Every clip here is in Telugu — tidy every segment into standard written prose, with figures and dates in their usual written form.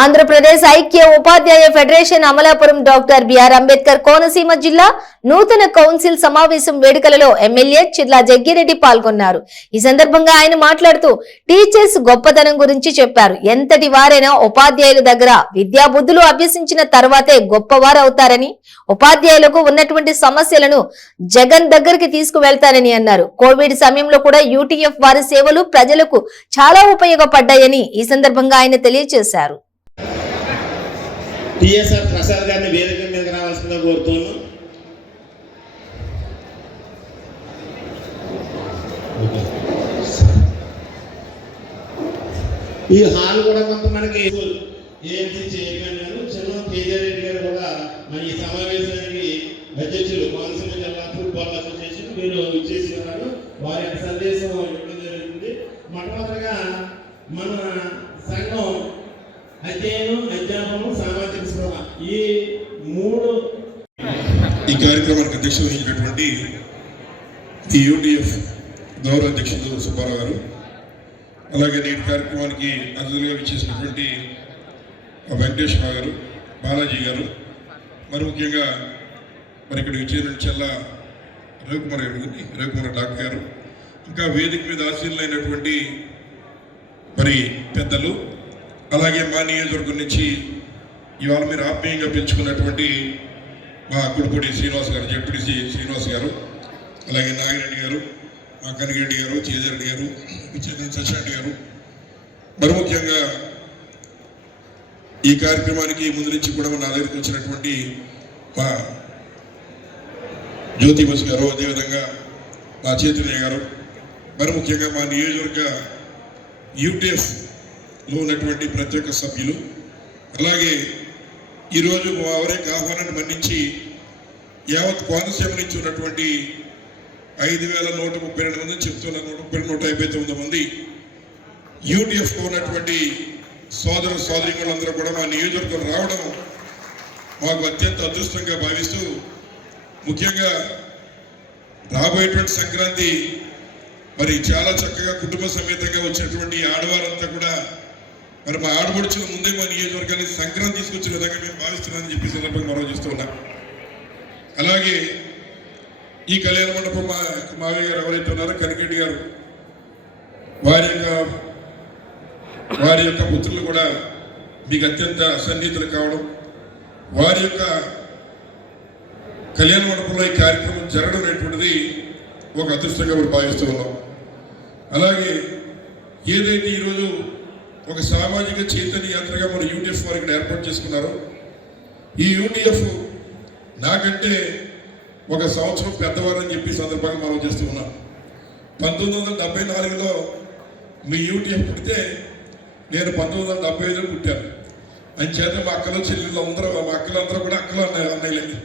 ఆంధ్రప్రదేశ్ ఐక్య ఉపాధ్యాయ federation Amalapuram doctor B R Ambedkar Konaseema జిల్లా నూతన కౌన్సిల్ సమావేశం వేడుకలలో ఎమ్మెల్యే చిర్లా జగ్గిరెడ్డి పాల్గొన్నారు. ఈ సందర్భంగా ఆయన మాట్లాడుతూ టీచర్స్ గొప్పతనం గురించి చెప్పారు. ఎంతటి వారైనా ఉపాధ్యాయుల దగ్గర విద్యాబుద్ధులు అభ్యసించిన తర్వాతే గొప్పవారు అవుతారని, ఉపాధ్యాయులకు ఉన్నటువంటి సమస్యలను జగన్ దగ్గరికి తీసుకువెళ్తారని అన్నారు. కోవిడ్ సమయంలో కూడా యూటీఎఫ్ వారి సేవలు ప్రజలకు చాలా ఉపయోగపడ్డాయని ఈ సందర్భంగా ఆయన తెలియజేశారు. టిఎస్ఆర్ ప్రసాద్ గారిని వేదిక మీదకి రావాల్సిందిగా కోరుతున్నాను. ఈ హాల్ కూడా కొంత మనకి ఏఎంసీ చైర్మన్ గారు చిన్న కేజీరెడ్డి గారు కూడా మన ఈ సమావేశానికి అధ్యక్షులు కోనసీమ జిల్లా ఫుట్బాల్ అసోసియేషన్ వీరు ఇచ్చేసి ఉన్నారు. వారి యొక్క సందేశం ఇవ్వడం జరుగుతుంది. మొట్టమొదటిగా మన సంఘం అధ్యయనం, అధ్యాపనం, సామాజిక స్పృహ ఈ మూడు ఈ కార్యక్రమానికి అధ్యక్షత వహించినటువంటి ఈ యూటీఎఫ్ గౌరవ అధ్యక్షులు సుబ్బారావు గారు, అలాగే నేటి కార్యక్రమానికి అతిథులుగా విచ్చేసినటువంటి వెంకటేశ్వర గారు, బాలాజీ గారు, మరి ముఖ్యంగా మరి ఇక్కడ విచ్చేసిన చల్ల రవికుమార్ డాక్టర్ గారు, ఇంకా వేదిక మీద ఆశీనులైనటువంటి మరి పెద్దలు, అలాగే మా నియోజకవర్గం నుంచి ఇవాళ మీరు ఆత్మీయంగా పెంచుకున్నటువంటి మా కుడిపూడి శ్రీనివాస్ గారు, జడ్పీటీసీ శ్రీనివాస్ గారు, అలాగే నాగిరెడ్డి గారు, మా కనిరెడ్డి గారు, చేజరెడ్డి గారు, సత్యరెడ్డి గారు, మరి ముఖ్యంగా ఈ కార్యక్రమానికి ముందు నుంచి కూడా నా దగ్గరికి వచ్చినటువంటి మా జ్యోతి బస్ గారు, అదేవిధంగా మా చైతన్య గారు, మరి ముఖ్యంగా మా నియోజకవర్గ యూటీఎఫ్లో ఉన్నటువంటి ప్రత్యేక సభ్యులు, అలాగే ఈరోజు మా ఎవరికి ఆహ్వానాన్ని మన్నించి యావత్ కోనసీమ నుంచి ఉన్నటువంటి 5,132 మంది చెప్తున్న 159 మంది యూటీఎఫ్లో ఉన్నటువంటి సోదరులందరూ కూడా మా నియోజకవర్గం రావడం మాకు అత్యంత అదృష్టంగా భావిస్తూ, ముఖ్యంగా రాబోయేటువంటి సంక్రాంతి మరి చాలా చక్కగా కుటుంబ సమేతంగా వచ్చినటువంటి ఆడవారంతా కూడా మరి మా ఆడపడుచుల ముందే మా నియోజకవర్గాన్ని సంక్రాంతి తీసుకొచ్చిన విధంగా మేము భావిస్తున్నామని చెప్పి సందర్భంగా మనం చేస్తూ ఉన్నాం. అలాగే ఈ కళ్యాణ మండపం మా మావయ్య గారు ఎవరైతే ఉన్నారో కనిరెడ్డి గారు, వారి యొక్క పుత్రులు కూడా మీకు అత్యంత సన్నిహితులు కావడం, వారి యొక్క కళ్యాణ మండపంలో ఈ కార్యక్రమం జరగడం అనేటువంటిది ఒక అదృష్టంగా మనం భావిస్తూ ఉన్నాం. అలాగే ఏదైతే ఈరోజు ఒక సామాజిక చైతన్య యాత్రగా మన యూటీఎఫ్ వారు ఇక్కడ ఏర్పాటు చేసుకున్నారో, ఈ యూటీఎఫ్ నాకంటే ఒక సంవత్సరం పెద్దవారని చెప్పి సందర్భంగా మనం చేస్తూ ఉన్నాం. 1974లో మీ యూటీఎఫ్ పుడితే నేను 1975లో పుట్టాను. అంచేత మా అక్కలు చెల్లెళ్ళు అందరూ, మా అక్కలందరూ కూడా అక్కలు అన్నయ్యలండి,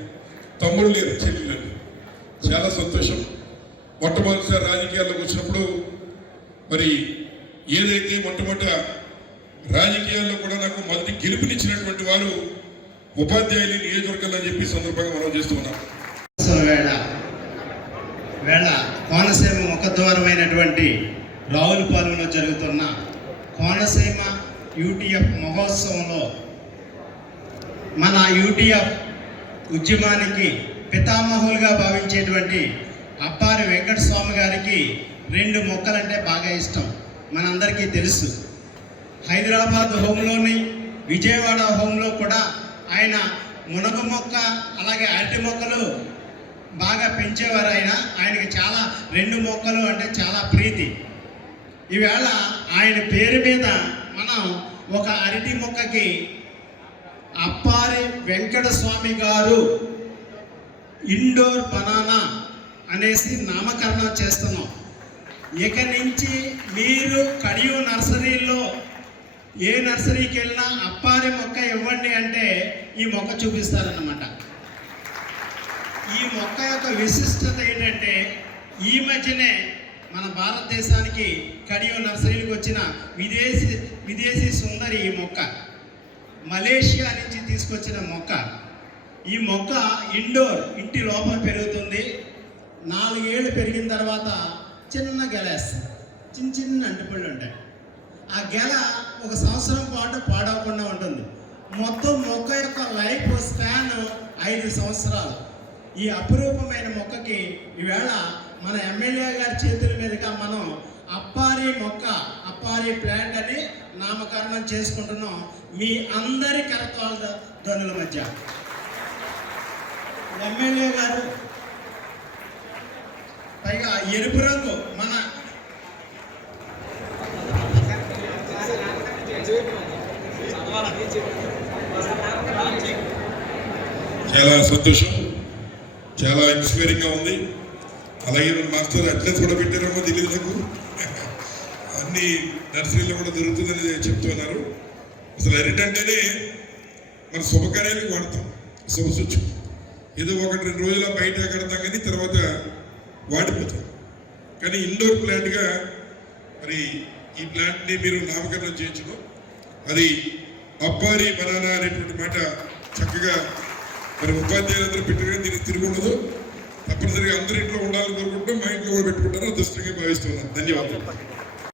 తమ్ముళ్ళు లేరు, చెల్లెళ్ళండి. చాలా సంతోషం. మొట్టమొదటిసారి రాజకీయాల్లోకి వచ్చినప్పుడు మరి ఏదైతే మొట్టమొదట రాజకీయాల్లో కూడా నాకు మొదటి గెలుపునిచ్చినటువంటి వారు ఉపాధ్యాయులు నియోజకవర్గాలు అని చెప్పి సందర్భంగా మనం చేస్తున్నాం. వేళ కోనసీమ ముఖద్వారమైనటువంటి రావులపాలెంలో జరుగుతున్న కోనసీమ యూటీఎఫ్ మహోత్సవంలో మన యూటీఎఫ్ ఉద్యమానికి పితామహులుగా భావించేటువంటి అప్పారి వెంకటస్వామి గారికి 2 మొక్కలంటే బాగా ఇష్టం, మనందరికీ తెలుసు. హైదరాబాద్ హోంలోని విజయవాడ హోంలో కూడా ఆయన మునగ మొక్క అలాగే అరటి మొక్కలు బాగా పెంచేవారు. ఆయనకి చాలా 2 మొక్కలు అంటే చాలా ప్రీతి. ఈవేళ ఆయన పేరు మీద మనం ఒక అరటి మొక్కకి అప్పారి వెంకటస్వామి గారు ఇండోర్ బనానా అనేసి నామకరణం చేస్తున్నాం. ఇక నుంచి మీరు కడియు నర్సరీలో ఏ నర్సరీకి వెళ్ళినా అప్పారి మొక్క ఇవ్వండి అంటే ఈ మొక్క చూపిస్తారన్నమాట. ఈ మొక్క యొక్క విశిష్టత ఏంటంటే, ఈ మధ్యనే మన భారతదేశానికి కడియు నర్సరీలకు వచ్చిన విదేశీ సుందరి ఈ మొక్క మలేషియా నుంచి తీసుకొచ్చిన మొక్క. ఈ మొక్క ఇండోర్, ఇంటి లోపల పెరుగుతుంది. 4 ఏళ్ళు పెరిగిన తర్వాత చిన్న గెలేస్తుంది, చిన్న అంటుపళ్ళు ఉంటాయి. ఆ గెల 1 సంవత్సరం పాటు పాడవకుండా ఉంటుంది. మొత్తం మొక్క యొక్క లైఫ్ స్పాన్ 5 సంవత్సరాలు. ఈ అపురూపమైన మొక్కకి ఈవేళ మన ఎమ్మెల్యే గారి చేతుల మీదుగా మనం అప్పారి మొక్క, అప్పారి ప్లాంట్ అని నామకరణం చేసుకుంటున్నాం మీ అందరి కరతాళ ధ్వనుల మధ్య. ఎమ్మెల్యే గారు పైగా ఎరుపు రంగు మన చాలా సంతోషం, చాలా ఇన్స్పైరింగ్ గా ఉంది. అలాగే మాస్టర్ అట్లెస్ కూడా పెట్టారేమో తెలియదు నాకు, అన్ని నర్సరీలో కూడా దొరుకుతుందని చెప్తున్నారు. అసలు అరటి అంటేనే మన శుభకార్యాలకు వాడతాం, శుభసూచం. ఏదో 1-2 రోజుల బయట కడతాం కానీ తర్వాత వాడిపోతాం. కానీ ఇండోర్ ప్లాంట్గా మరి ఈ ప్లాంట్ని మీరు నామకరణం చేయించడం, అది అప్పారి బనానా అనేటువంటి మాట చక్కగా మరి ఉపాధ్యాయులందరూ పెట్టిన దీనికి తిరిగి ఉండదు. తప్పనిసరిగా అందరి ఇంట్లో ఉండాలని కోరుకుంటాం, మా ఇంట్లో కూడా పెట్టుకుంటారు. అదృష్టంగా భావిస్తున్నాను. ధన్యవాదాలు.